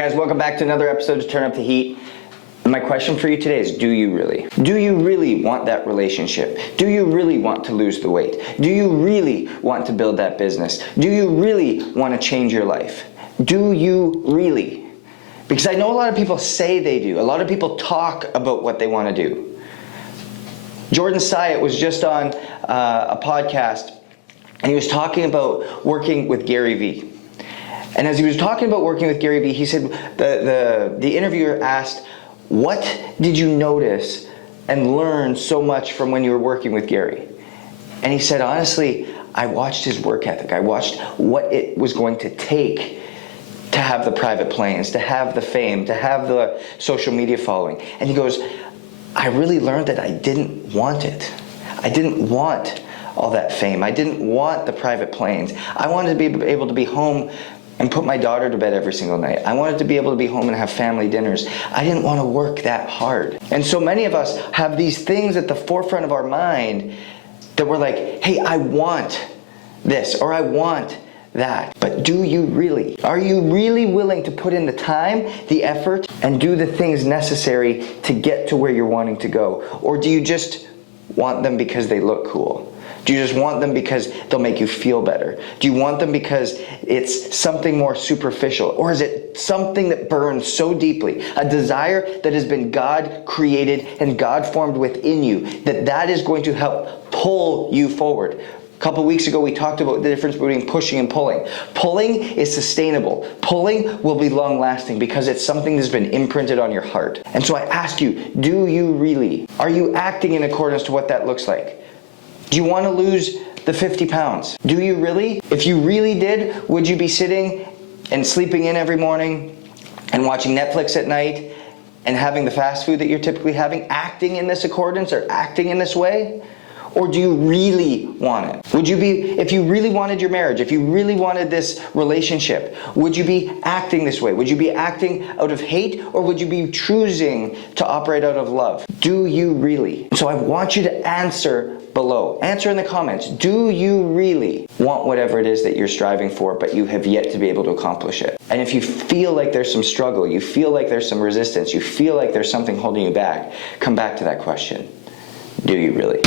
Hey guys, welcome back to another episode to Turn Up the Heat. My question for you today is, do you really? Do you really want that relationship? Do you really want to lose the weight? Do you really want to build that business? Do you really want to change your life? Do you really? Because I know a lot of people say they do. A lot of people talk about what they want to do. Jordan Syatt was just on a podcast, and he was talking about working with Gary Vee. And as he was talking about working with Gary Vee, he said, the interviewer asked, what did you notice and learn so much from when you were working with Gary? And he said, honestly, I watched his work ethic. I watched what it was going to take to have the private planes, to have the fame, to have the social media following. And he goes, I really learned that I didn't want it. I didn't want all that fame. I didn't want the private planes. I wanted to be able to be home and put my daughter to bed every single night. I wanted to be able to be home and have family dinners. I didn't want to work that hard. And so many of us have these things at the forefront of our mind that we're like, hey, I want this, or I want that. But do you really? Are you really willing to put in the time, the effort, and do the things necessary to get to where you're wanting to go? Or do you just want them because they look cool? Do you just want them because they'll make you feel better? Do you want them because it's something more superficial? Or is it something that burns so deeply, a desire that has been God created and God formed within you, that is going to help pull you forward? A couple weeks ago, we talked about the difference between pushing and pulling. Pulling is sustainable. Pulling will be long-lasting because it's something that's been imprinted on your heart. And so I ask you, do you really? Are you acting in accordance to what that looks like? Do you want to lose the 50 pounds? Do you really? If you really did, would you be sitting and sleeping in every morning and watching Netflix at night and having the fast food that you're typically having, acting in this accordance or acting in this way? Or do you really want it? Would you be, if you really wanted your marriage, if you really wanted this relationship, would you be acting this way? Would you be acting out of hate, or would you be choosing to operate out of love? Do you really? So I want you to answer below. Answer in the comments. Do you really want whatever it is that you're striving for, but you have yet to be able to accomplish it? And if you feel like there's some struggle, you feel like there's some resistance, you feel like there's something holding you back, come back to that question. Do you really?